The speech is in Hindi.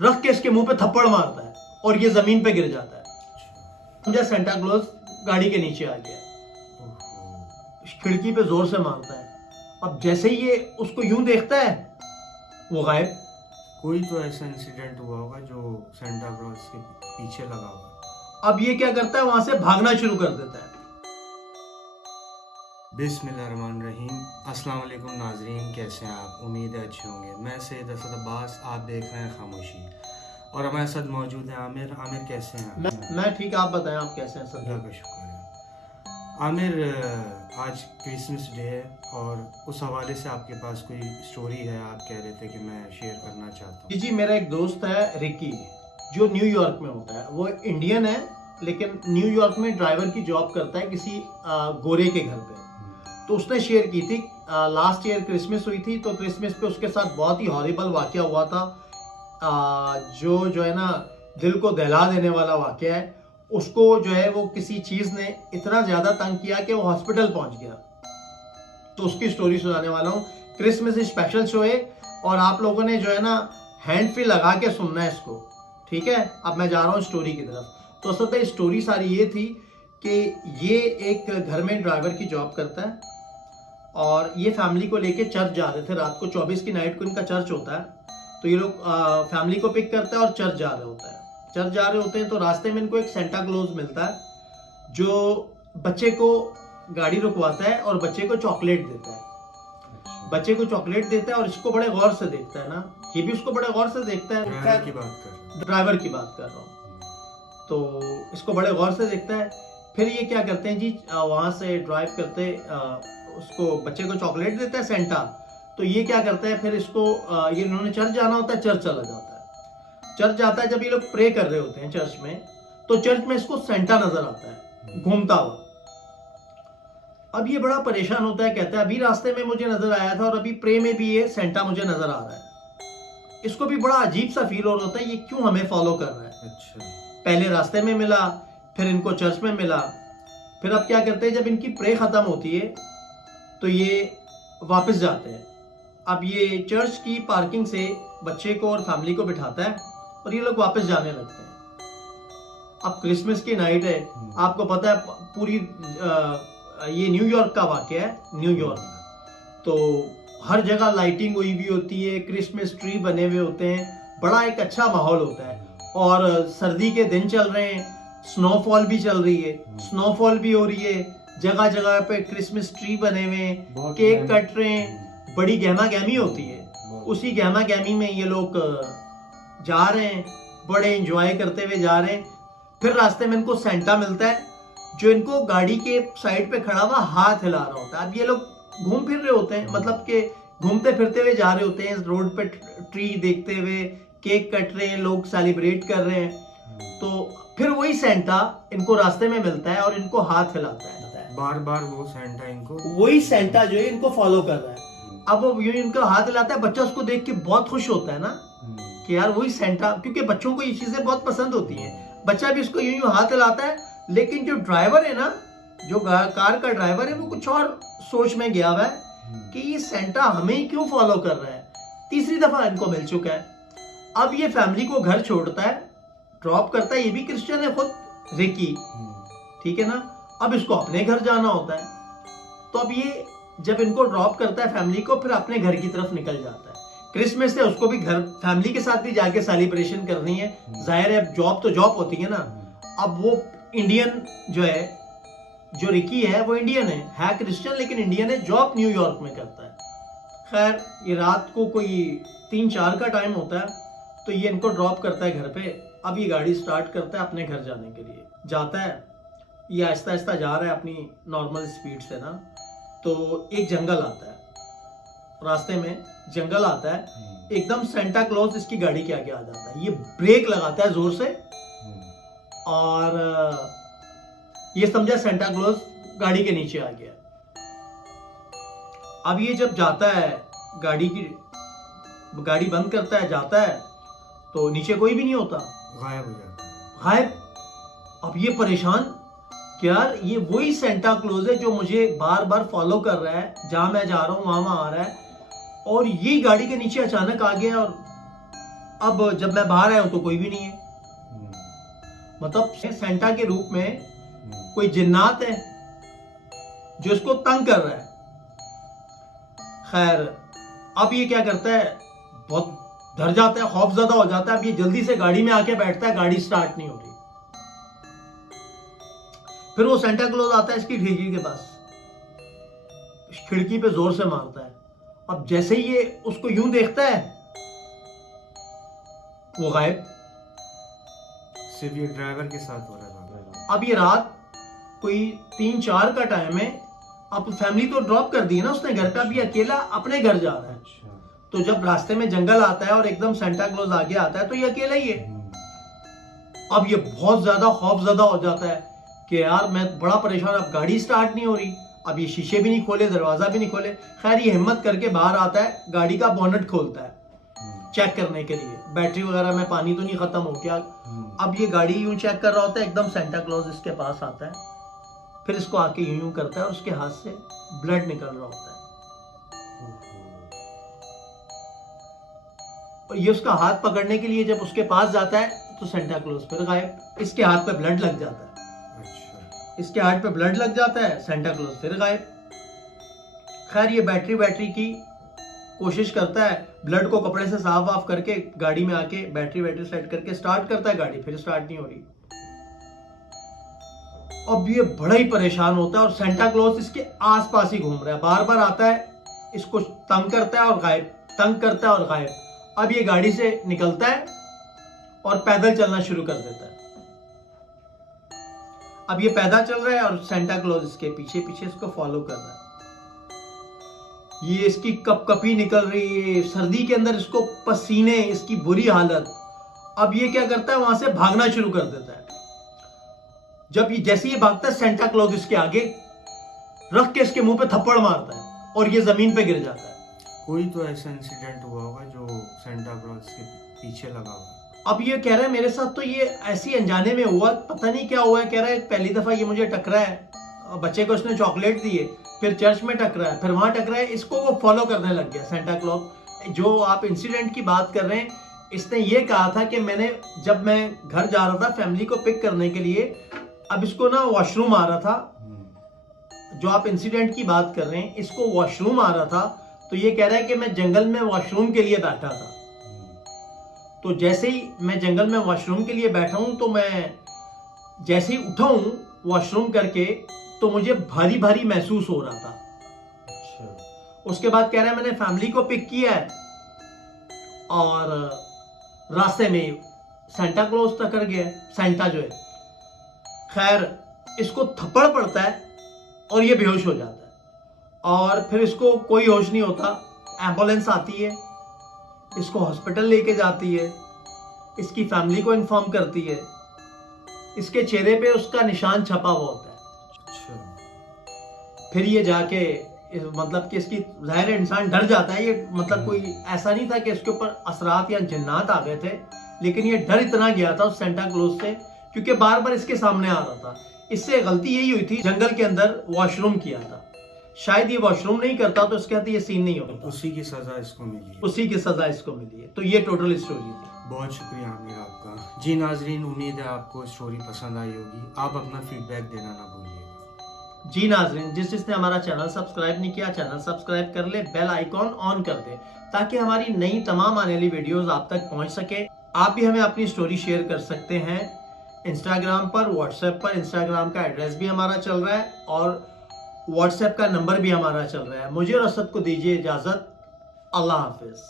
रख के इसके मुंह पे थप्पड़ मारता है और ये जमीन पे गिर जाता है। समझा, सेंटा क्लॉज गाड़ी के नीचे आ गया, खिड़की पे जोर से मारता है। अब जैसे ही ये उसको यूं देखता है वो गायब। कोई तो ऐसा इंसिडेंट हुआ होगा जो सेंटा क्लॉज के पीछे लगा होगा। अब ये क्या करता है, वहां से भागना शुरू कर देता है। बिस्मिल्लाहिर्रहमानिर्रहीम। अस्सलाम वालेकुम नाजरीन, कैसे हैं आप? उम्मीद है अच्छे होंगे। मैं सैयद असद अब्बास, आप देख रहे हैं खामोशी, और हमारे साथ मौजूद है आमिर। आमिर कैसे हैं? मैं ठीक, आप बताएं आप कैसे हैं सब? अल्लाह का शुक्र है। आमिर, आज क्रिसमस डे है और उस हवाले से आपके पास कोई स्टोरी है, आप कह रहे थे कि मैं शेयर करना चाहता हूँ। जी, मेरा एक दोस्त है रिकी, जो न्यूयॉर्क में होता है। वो इंडियन है लेकिन न्यूयॉर्क में ड्राइवर की जॉब करता है किसी गोरे के घर पे। तो उसने शेयर की थी, लास्ट ईयर क्रिसमस हुई थी, तो क्रिसमस पे उसके साथ बहुत ही हॉरिबल वाकया हुआ था। जो है ना, दिल को दहला देने वाला वाकया है। उसको जो है वो किसी चीज ने इतना ज्यादा तंग किया कि वो हॉस्पिटल पहुंच गया। तो उसकी स्टोरी सुनाने वाला हूँ। क्रिसमस स्पेशल शो है और आप लोगों ने जो है ना हैंड फ्री लगा के सुनना है इसको, ठीक है? अब मैं जा रहा हूँ स्टोरी की तरफ। तो असल में स्टोरी सारी ये थी कि ये एक घर में ड्राइवर की जॉब करता है और ये फैमिली को लेके चर्च जा रहे थे। रात को 24 की नाइट को इनका चर्च होता है। तो ये लोग फैमिली को पिक करता है और चर्च जा रहे होता है। चर्च जा रहे होते हैं तो रास्ते में इनको एक सेंटा क्लॉज मिलता है जो बच्चे को गाड़ी रुकवाता है और बच्चे को चॉकलेट देता है। बच्चे को चॉकलेट देता है और इसको बड़े गौर से देखता है ना, ये भी उसको बड़े गौर से देखता है। ड्राइवर की बात कर रहा हूँ। तो इसको बड़े गौर से देखता है। फिर ये क्या करते हैं जी, वहां से ड्राइव करते उसको बच्चे को चॉकलेट देता है सेंटा। तो ये क्या करता है, फिर इसको ये इन्होंने चर्च जाना होता है, चर्च चला जाता है। चर्च जाता है, जब ये लोग प्रे कर रहे होते हैं चर्च में, तो चर्च में इसको सेंटा नजर आता है घूमता हुआ। अब ये बड़ा परेशान होता है, कहता है अभी रास्ते में मुझे नजर आया था और अभी प्रे में भी ये सेंटा मुझे नजर आ रहा है। इसको भी बड़ा अजीब सा फील हो रहा होता है, ये क्यों हमें फॉलो कर रहा है। अच्छा। पहले रास्ते में मिला, फिर इनको चर्च में मिला। फिर अब क्या करते हैं, जब इनकी प्रे खत्म होती है तो ये वापस जाते हैं। अब ये चर्च की पार्किंग से बच्चे को और फैमिली को बिठाता है और ये लोग वापस जाने लगते हैं। अब क्रिसमस की नाइट है, आपको पता है पूरी ये न्यूयॉर्क का वाकया है। न्यूयॉर्क तो हर जगह लाइटिंग हुई हुई होती है, क्रिसमस ट्री बने हुए होते हैं, बड़ा एक अच्छा माहौल होता है। और सर्दी के दिन चल रहे हैं, स्नोफॉल भी चल रही है, स्नोफॉल भी हो रही है, जगह जगह पे क्रिसमस ट्री बने हुए हैं, केक कट रहे हैं, बड़ी गहमा गहमी होती है। उसी गहमा गहमी में ये लोग जा रहे हैं, बड़े एंजॉय करते हुए जा रहे हैं। फिर रास्ते में इनको सेंटा मिलता है जो इनको गाड़ी के साइड पे खड़ा हुआ हाथ हिला रहा होता है। अब ये लोग घूम फिर रहे होते हैं, मतलब कि घूमते फिरते हुए जा रहे होते हैं, रोड पे ट्री देखते हुए, केक कट रहे हैं, लोग सेलिब्रेट कर रहे हैं। तो फिर वही सेंटा इनको रास्ते में मिलता है और इनको हाथ हिलाता है। बार बार वो सेंटा इनको, वही सेंटा जो है इनको फॉलो कर रहा है। अब वो यूं इनका हाथ हिलाता है, बच्चा उसको देख के बहुत खुश होता है ना कि यार वही सेंटा, क्योंकि बच्चों को ये चीजें बहुत पसंद होती हैं। बच्चा भी उसको यूं यूं हाथ हिलाता है। लेकिन जो ड्राइवर है ना, जो कार का ड्राइवर है, वो कुछ और सोच में गया हुआ है कि ये सेंटा हमें ही क्यों फॉलो कर रहा है। तीसरी दफा इनको मिल चुका है। अब ये फैमिली को घर छोड़ता है, ड्रॉप करता है। ये भी क्रिश्चियन है खुद, रिकी, ठीक है ना। अब इसको अपने घर जाना होता है। तो अब ये जब इनको ड्रॉप करता है फैमिली को, फिर अपने घर की तरफ निकल जाता है। क्रिसमस है, उसको भी घर फैमिली के साथ भी जाके सेलिब्रेशन करनी है। जाहिर है, जॉब तो जॉब होती है ना। अब वो इंडियन जो है, जो रिकी है, वो इंडियन है क्रिश्चियन लेकिन इंडियन है, जॉब न्यूयॉर्क में करता है। खैर, ये रात को कोई 3-4 का टाइम होता है, तो ये इनको ड्रॉप करता है घर पे। अब ये गाड़ी स्टार्ट करता है अपने घर जाने के लिए। जाता है, ये आहिस्ता आहिस्ता जा रहा है अपनी नॉर्मल स्पीड से ना। तो एक जंगल आता है, रास्ते में जंगल आता है, एकदम सेंटा क्लॉज इसकी गाड़ी के आगे आ जाता है। ये ब्रेक लगाता है जोर से और ये समझा सेंटा क्लॉज गाड़ी के नीचे आ गया। अब ये जब जाता है, गाड़ी बंद करता है, जाता है, तो नीचे कोई भी नहीं होता, गायब हो जाता है। गायब। अब ये परेशान कि यार ये वही सेंटा क्लॉज है जो मुझे बार बार फॉलो कर रहा है, जहां मैं जा रहा हूं वहां आ रहा है, और ये गाड़ी के नीचे अचानक आ गया और अब जब मैं बाहर आया हूं तो कोई भी नहीं है, मतलब सेंटा के रूप में कोई जिन्नात है जो इसको तंग कर रहा है। खैर अब ये क्या करता है, बहुत डर जाता है, खौफजदा हो जाता है। अब ये जल्दी से गाड़ी में आके बैठता है, गाड़ी स्टार्ट नहीं हो रही। फिर वो सेंटा क्लॉज आता है इसकी खिड़की के पास, खिड़की पे जोर से मारता है। अब जैसे ही ये उसको यूं देखता है वो गायब। सिर्फ ये ड्राइवर के साथ हो रहा था। अब ये रात कोई 3-4 का टाइम है। अब फैमिली तो ड्रॉप कर दी है ना उसने घर पे, अब ये अकेला अपने घर जा रहा है। तो जब रास्ते में जंगल आता है और एकदम सेंटा क्लॉज आगे आता है तो ये अकेला ही है। अब ये बहुत ज्यादा खौफजदा हो जाता है कि यार मैं बड़ा परेशान, अब गाड़ी स्टार्ट नहीं हो रही, अब ये शीशे भी नहीं खोले, दरवाजा भी नहीं खोले। खैर ये हिम्मत करके बाहर आता है, गाड़ी का बोनट खोलता है चेक करने के लिए, बैटरी वगैरह में पानी तो नहीं खत्म हो गया। अब ये गाड़ी यूं चेक कर रहा होता है, एकदम सेंटा क्लॉज इसके पास आता है, फिर इसको आके यूं यूं करता है और उसके हाथ से ब्लड निकल रहा होता है। और ये उसका हाथ पकड़ने के लिए जब उसके पास जाता है तो सेंटा क्लॉज फिर गायब। इसके हाथ पे ब्लड लग जाता है। इसके हाथ पे ब्लड लग जाता है, सेंटा क्लॉज फिर गायब। खैर ये बैटरी की कोशिश करता है, ब्लड को कपड़े से साफ वाफ करके गाड़ी में आके बैटरी सेट करके स्टार्ट करता है गाड़ी, फिर स्टार्ट नहीं हो रही। अब ये बड़ा ही परेशान होता है और सेंटा क्लॉज इसके आसपास ही घूम रहा है, बार बार आता है, इसको तंग करता है और गायब, तंग करता है और गायब। अब ये गाड़ी से निकलता है और पैदल चलना शुरू कर देता है। अब ये पैदल चल रहा है और सेंटा क्लॉज इसके पीछे पीछे इसको फॉलो कर रहा है। ये इसकी कपकपी निकल रही है, सर्दी के अंदर इसको पसीने, इसकी बुरी हालत। अब ये क्या करता है, वहां से भागना शुरू कर देता है। जब ये जैसे ही भागता है, सेंटा क्लॉज इसके आगे रख के इसके मुंह पे थप्पड़ मारता है और ये जमीन पे गिर जाता है। कोई तो ऐसा इंसिडेंट हुआ होगा जो सेंटा क्लॉज के पीछे लगा हुआ। अब ये कह रहा है मेरे साथ तो ये ऐसी अनजाने में हुआ, पता नहीं क्या हुआ है। कह रहा है पहली दफा ये मुझे टकरा है, बच्चे को उसने चॉकलेट दी है, फिर चर्च में टकरा है, फिर वहां टकरा है, इसको वो फॉलो करने लग गया सेंटा क्लॉज। जो आप इंसिडेंट की बात कर रहे हैं, इसने ये कहा था कि जब मैं घर जा रहा था फैमिली को पिक करने के लिए, अब इसको ना वॉशरूम आ रहा था। जो आप इंसिडेंट की बात कर रहे हैं, इसको वॉशरूम आ रहा था, तो ये कह रहा है कि मैं जंगल में वॉशरूम के लिए बैठा था। तो जैसे ही मैं जंगल में वॉशरूम के लिए बैठा हूं, तो मैं जैसे ही उठा हूं वॉशरूम करके, तो मुझे भारी भारी महसूस हो रहा था। उसके बाद कह रहा है मैंने फैमिली को पिक किया है और रास्ते में सेंटा क्लॉज टकर गया, सेंटा जो है। खैर इसको थप्पड़ पड़ता है और ये बेहोश हो जाता है और फिर इसको कोई होश नहीं होता। एम्बुलेंस आती है, इसको हॉस्पिटल लेके जाती है, इसकी फैमिली को इन्फॉर्म करती है। इसके चेहरे पे उसका निशान छपा हुआ होता है। फिर ये जाके मतलब कि इसकी जाहिर इंसान डर जाता है। ये मतलब कोई ऐसा नहीं था कि इसके ऊपर असरात या जिन्नात आ गए थे, लेकिन ये डर इतना गया था उस सेंटा क्लॉज से, क्योंकि बार बार इसके सामने आ रहा था। इससे गलती यही हुई थी, जंगल के अंदर वॉशरूम किया था। शायद ये वॉशरूम नहीं करता तो इसके साथ ये सीन नहीं होता। उसी की सजा इसको मिली है। उसी की सजा इसको मिली है। तो ये टोटल स्टोरी थी। बहुत शुक्रिया आमिर आपका। जी नाजरीन, उम्मीद है आपको स्टोरी पसंद आई होगी। आप अपना फीडबैक देना ना भूलिएगा। जी नाजरीन, जिसने हमारा चैनल सब्सक्राइब नहीं किया, चैनल सब्सक्राइब कर ले, बेल आइकॉन ऑन कर दे, ताकि हमारी नई तमाम आने वाली वीडियोस आप तक पहुंच सके। आप भी हमें अपनी स्टोरी शेयर कर सकते हैं इंस्टाग्राम पर, व्हाट्सएप पर। इंस्टाग्राम का एड्रेस भी हमारा चल रहा है और व्हाट्सएप का नंबर भी हमारा चल रहा है। मुझे और असद को दीजिए इजाजत। अल्लाह हाफिज।